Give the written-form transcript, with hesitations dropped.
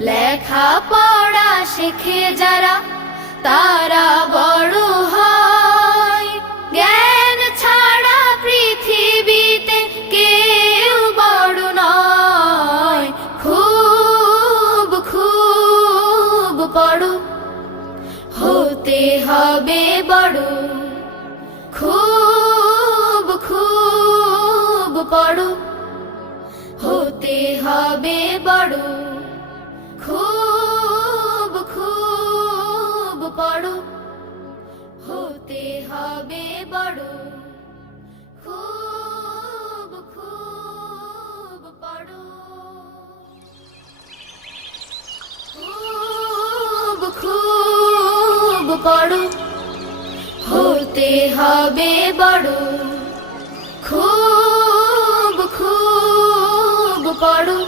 লেখা পড়া শেখে যারা তারা বড় হয়। জ্ঞান ছাড়া পৃথিবীতে কেউ বড় নয়। খুব খুব পড়ো, হতে হবে বড়। খুব খুব পড়ো, হতে হবে বড়। খুব খুব পড়ো, হতে হবে বড়। খুব খুব পড়ো, খুব খুব পড়ো, হতে হবে বড়। খুব খুব পড়ো,